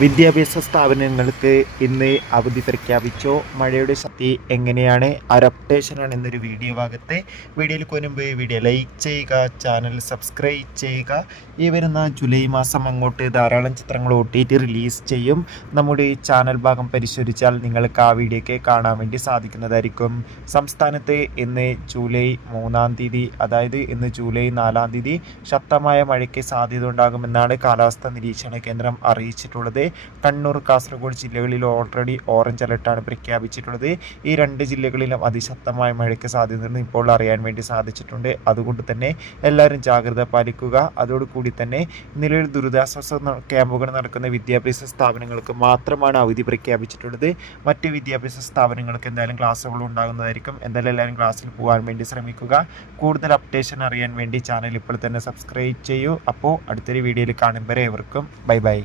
വിദ്യാഭ്യാസ സ്ഥാപനങ്ങൾക്ക് ഇന്ന് അവധി പ്രഖ്യാപിച്ചോ? മഴയുടെ ശക്തി എങ്ങനെയാണ്? ഒരു അപ്ഡേഷനാണ് എന്നൊരു വീഡിയോ ഭാഗത്ത്. വീഡിയോയിൽ മുൻപ് വീഡിയോ ലൈക്ക് ചെയ്യുക, ചാനൽ സബ്സ്ക്രൈബ് ചെയ്യുക. ഈ വരുന്ന ജൂലൈ മാസം അങ്ങോട്ട് ധാരാളം ചിത്രങ്ങൾ OTT റിലീസ് ചെയ്യും. നമ്മുടെ ഈ ചാനൽ ഭാഗം പരിശോധിച്ചാൽ നിങ്ങൾക്ക് ആ വീഡിയോയ്ക്ക് കാണാൻ വേണ്ടി സാധിക്കുന്നതായിരിക്കും. സംസ്ഥാനത്ത് ഇന്ന് ജൂലൈ 3-ാം തീയതി, അതായത് ഇന്ന് ജൂലൈ 4-ാം തീയതി ശക്തമായ മഴയ്ക്ക് സാധ്യത ഉണ്ടാകുമെന്നാണ് കാലാവസ്ഥാ നിരീക്ഷണ കേന്ദ്രം അറിയിച്ചിട്ടുള്ളത്. കണ്ണൂർ, കാസർഗോഡ് ജില്ലകളിൽ ഓൾറെഡി ഓറഞ്ച് അലർട്ടാണ് പ്രഖ്യാപിച്ചിട്ടുള്ളത്. ഈ രണ്ട് ജില്ലകളിലും അതിശക്തമായ മഴയ്ക്ക് സാധ്യതയെന്ന് ഇപ്പോൾ അറിയാൻ വേണ്ടി സാധിച്ചിട്ടുണ്ട്. അതുകൊണ്ട് തന്നെ എല്ലാവരും ജാഗ്രത പാലിക്കുക. അതോടുകൂടി തന്നെ നിലവിൽ ദുരിതാശ്വാസ ക്യാമ്പുകൾ നടക്കുന്ന വിദ്യാഭ്യാസ സ്ഥാപനങ്ങൾക്ക് മാത്രമാണ് അവധി പ്രഖ്യാപിച്ചിട്ടുള്ളത്. മറ്റ് വിദ്യാഭ്യാസ സ്ഥാപനങ്ങൾക്ക് എന്തായാലും ക്ലാസ്സുകൾ ഉണ്ടാകുന്നതായിരിക്കും. എന്തായാലും എല്ലാവരും ക്ലാസ്സിൽ പോകാൻ വേണ്ടി ശ്രമിക്കുക. കൂടുതൽ അപ്ഡേഷൻ അറിയാൻ വേണ്ടി ചാനൽ ഇപ്പോൾ തന്നെ സബ്സ്ക്രൈബ് ചെയ്യൂ. അപ്പോൾ അടുത്തൊരു വീഡിയോയിൽ കാണുമ്പോൾ ഏവർക്കും ബൈ ബൈ.